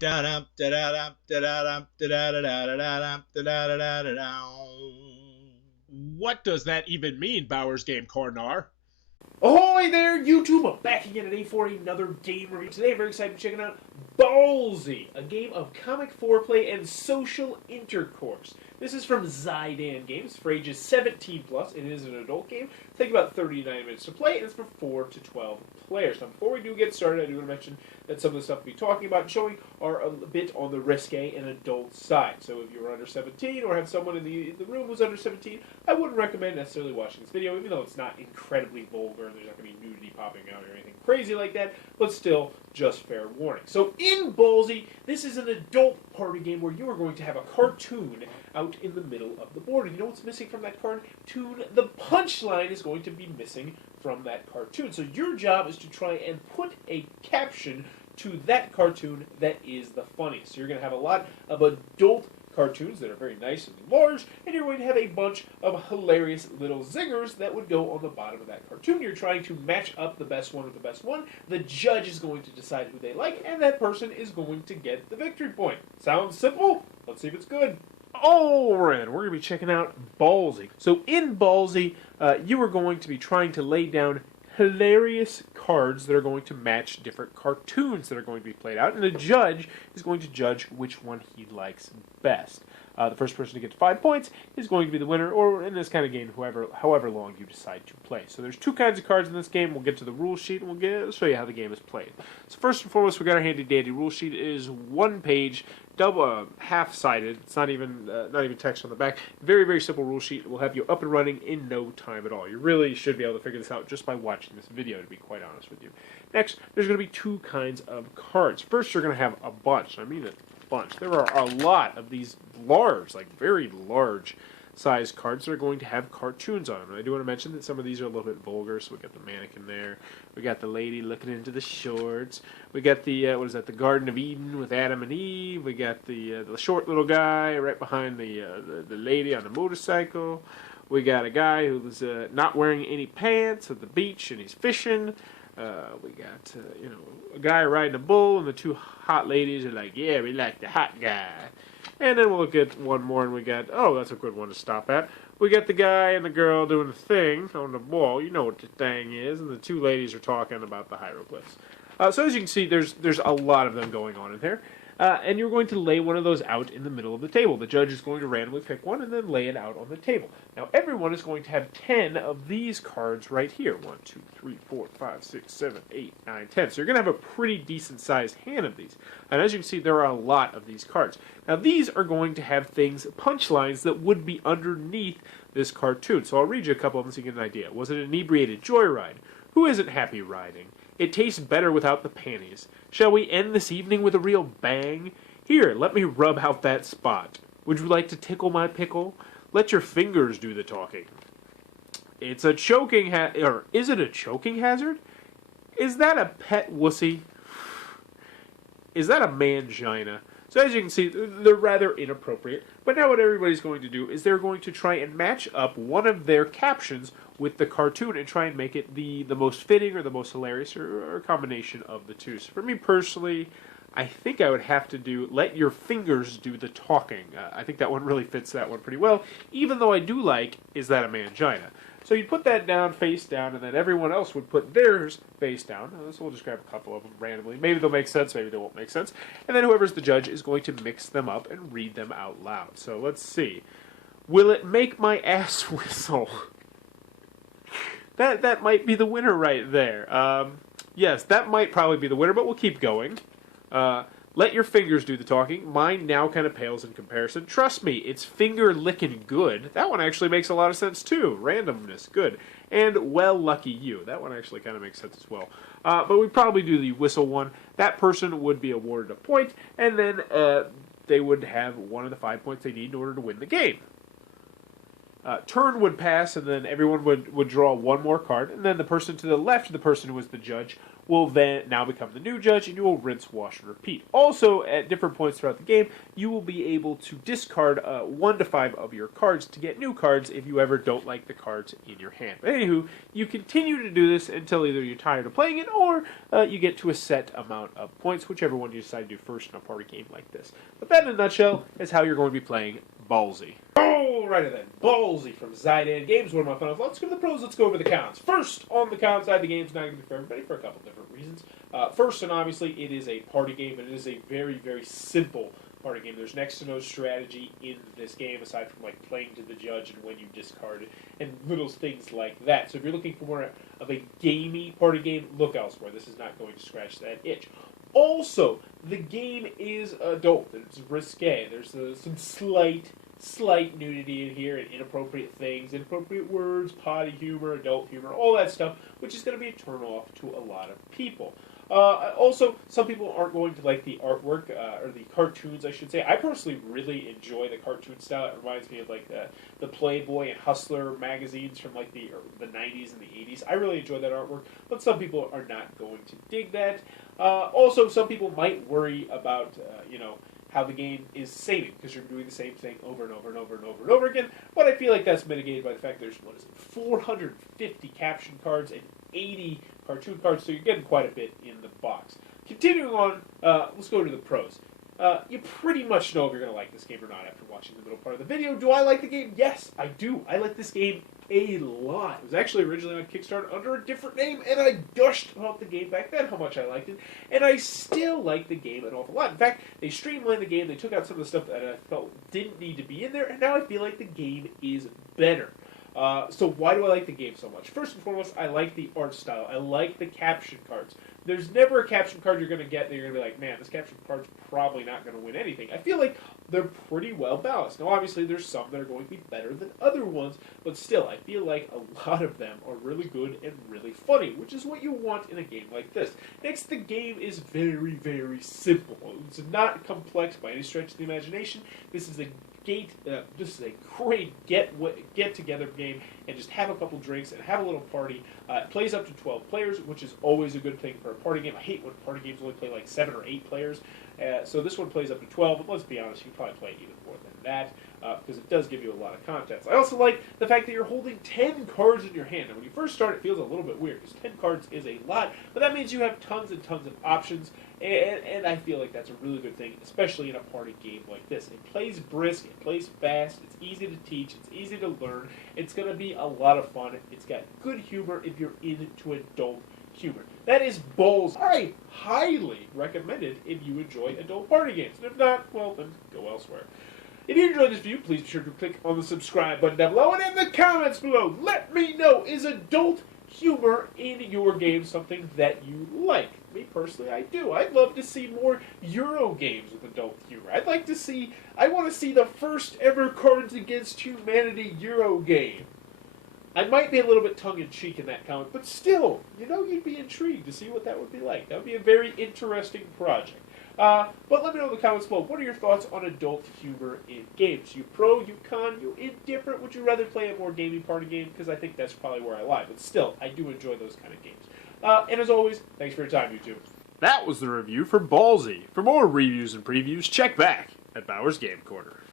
What does that even mean, Bowers Game Corner? Ahoy there, YouTube! I'm back again today for another game review. Today I'm very excited to be checking out Ballsy, a game of comic foreplay and social intercourse. This is from Zydan Games for ages 17 plus. It is an adult game. It'll take about 39 minutes to play, and it's for 4 to 12 players. Now, before we do get started, I do want to mention that some of the stuff we'll be talking about and showing are a bit on the risque and adult side. So if you're under 17 or have someone in the room who's under 17, I wouldn't recommend necessarily watching this video, even though it's not incredibly vulgar and there's not going to be nudity popping out or anything crazy like that, but still, just fair warning. So in Ballsy, this is an adult party game where you are going to have a cartoon out in the middle of the board. And you know what's missing from that cartoon? The punchline is going to be missing from that cartoon. So your job is to try and put a caption to that cartoon that is the funniest. So you're going to have a lot of adult cartoons that are very nice and large, and you're going to have a bunch of hilarious little zingers that would go on the bottom of that cartoon. You're trying to match up the best one with the best one. The judge is going to decide who they like, and that person is going to get the victory point. Sounds simple? Let's see if it's good. Alright, we're going to be checking out Ballsy. So in Ballsy, you are going to be trying to lay down hilarious cards that are going to match different cartoons that are going to be played out, and the judge is going to judge which one he likes best. The first person to get to 5 points is going to be the winner, or in this kind of game, however long you decide to play. So there's two kinds of cards in this game. We'll get to the rule sheet, and we'll show you how the game is played. So first and foremost, we got our handy-dandy rule sheet. It is one page, half-sided. It's not even text on the back. Very, very simple rule sheet. It will have you up and running in no time at all. You really should be able to figure this out just by watching this video, to be quite honest with you. Next, there's going to be two kinds of cards. First, you're going to have a bunch. I mean a bunch. There are a lot of these large, like very large size cards that are going to have cartoons on them. And I do want to mention that some of these are a little bit vulgar. So we got the mannequin there. We got the lady looking into the shorts. We got the the Garden of Eden with Adam and Eve. We got the short little guy right behind the lady on the motorcycle. We got a guy who's not wearing any pants at the beach and he's fishing. We got a guy riding a bull, and the two hot ladies are like, yeah, we like the hot guy. And then we'll look at one more, and we got, oh, that's a good one to stop at. We got the guy and the girl doing the thing on the wall. You know what the thing is. And the two ladies are talking about the hieroglyphs. So as you can see, there's a lot of them going on in here. And you're going to lay one of those out in the middle of the table. The judge is going to randomly pick one and then lay it out on the table. Now, everyone is going to have 10 of these cards right here. 1, 2, 3, 4, 5, 6, 7, 8, 9, 10. So you're going to have a pretty decent-sized hand of these. And as you can see, there are a lot of these cards. Now, these are going to have things, punchlines, that would be underneath this cartoon. So I'll read you a couple of them so you get an idea. Was it an inebriated joyride? Who isn't happy riding? It tastes better without the panties. Shall we end this evening with a real bang? Here, let me rub out that spot. Would you like to tickle my pickle? Let your fingers do the talking. It's a choking or is it a choking hazard? Is that a pet wussy? Is that a mangina? So as you can see, they're rather inappropriate. But now what everybody's going to do is they're going to try and match up one of their captions with the cartoon and try and make it the most fitting or the most hilarious or a combination of the two. So for me personally, I think I would have to do let your fingers do the talking. I think that one really fits that one pretty well, even though I do like is that a mangina. So you'd put that down, face down, and then everyone else would put theirs face down. So we'll just grab a couple of them randomly. Maybe they'll make sense, maybe they won't make sense. And then whoever's the judge is going to mix them up and read them out loud. So let's see. Will it make my ass whistle? That might be the winner right there. Yes, that might probably be the winner, but we'll keep going. Let your fingers do the talking. Mine now kind of pales in comparison. Trust me, it's finger licking good. That one actually makes a lot of sense too. Randomness, good. And well, lucky you. That one actually kind of makes sense as well. But we probably do the whistle one. That person would be awarded a point, and then they would have one of the 5 points they need in order to win the game. Turn would pass, and then everyone would draw one more card, and then the person to the left, the person who was the judge, will then now become the new judge, and you will rinse, wash, and repeat. Also, at different points throughout the game, you will be able to discard 1 to 5 of your cards to get new cards if you ever don't like the cards in your hand. But anywho, you continue to do this until either you're tired of playing it or you get to a set amount of points, whichever one you decide to do first in a party game like this. But that, in a nutshell, is how you're going to be playing Ballsy. Alrighty then, Ballsy from Zidane Games, one of my final thoughts. Let's go to the pros, let's go over the cons. First, on the con side, the game's not going to be for everybody for a couple different reasons. First, and obviously, it is a party game, and it is a very, very simple party game. There's next to no strategy in this game, aside from like playing to the judge and when you discard it, and little things like that. So if you're looking for more of a gamey party game, look elsewhere. This is not going to scratch that itch. Also, the game is adult. It's risque. There's some slight nudity in here and inappropriate things, inappropriate words, potty humor, adult humor, all that stuff, which is going to be a turn-off to a lot of people. Also, some people aren't going to like the artwork, or the cartoons, I should say. I personally really enjoy the cartoon style. It reminds me of like the Playboy and Hustler magazines from like the 90s and the 80s. I really enjoy that artwork, but some people are not going to dig that. Also, some people might worry about, how the game is saving, because you're doing the same thing over and over and over and over and over again. But I feel like that's mitigated by the fact there's, 450 caption cards and 80 cartoon cards, so you're getting quite a bit in the box. Continuing on, let's go to the pros. You pretty much know if you're going to like this game or not after watching the middle part of the video. Do I like the game? Yes, I do. I like this game a lot. It was actually originally on Kickstarter under a different name, and I gushed about the game back then, how much I liked it, and I still like the game an awful lot. In fact, they streamlined the game, they took out some of the stuff that I felt didn't need to be in there, and now I feel like the game is better. So why do I like the game so much? First and foremost, I like the art style. I like the caption cards. There's never a caption card you're going to get that you're going to be like, man, this caption card's probably not going to win anything. I feel like they're pretty well balanced. Now, obviously, there's some that are going to be better than other ones, but still, I feel like a lot of them are really good and really funny, which is what you want in a game like this. Next, the game is very, very simple. It's not complex by any stretch of the imagination. This is a great get-together game, and just have a couple drinks and have a little party. It plays up to 12 players, which is always a good thing for a party game. I hate when party games only play like 7 or 8 players. So this one plays up to 12, but let's be honest, you can probably play even more than that, because it does give you a lot of context. I also like the fact that you're holding 10 cards in your hand. Now, when you first start, it feels a little bit weird, because 10 cards is a lot, but that means you have tons and tons of options, and I feel like that's a really good thing, especially in a party game like this. It plays brisk, it plays fast, it's easy to teach, it's easy to learn, it's going to be a lot of fun, it's got good humor if you're into adult humor. That is Ballsy. I highly recommend it if you enjoy adult party games. And if not, well, then go elsewhere. If you enjoyed this video, please be sure to click on the subscribe button down below, and in the comments below, let me know, is adult humor in your game something that you like? Me personally, I do. I'd love to see more Euro games with adult humor. I want to see the first ever Cards Against Humanity Euro game. I might be a little bit tongue-in-cheek in that comment, but still, you'd be intrigued to see what that would be like. That would be a very interesting project. But let me know in the comments below, what are your thoughts on adult humor in games? You pro, you con, you indifferent? Would you rather play a more gaming party game? Because I think that's probably where I lie. But still, I do enjoy those kind of games. And as always, thanks for your time, YouTube. That was the review for Ballsy. For more reviews and previews, check back at Bowers Game Corner.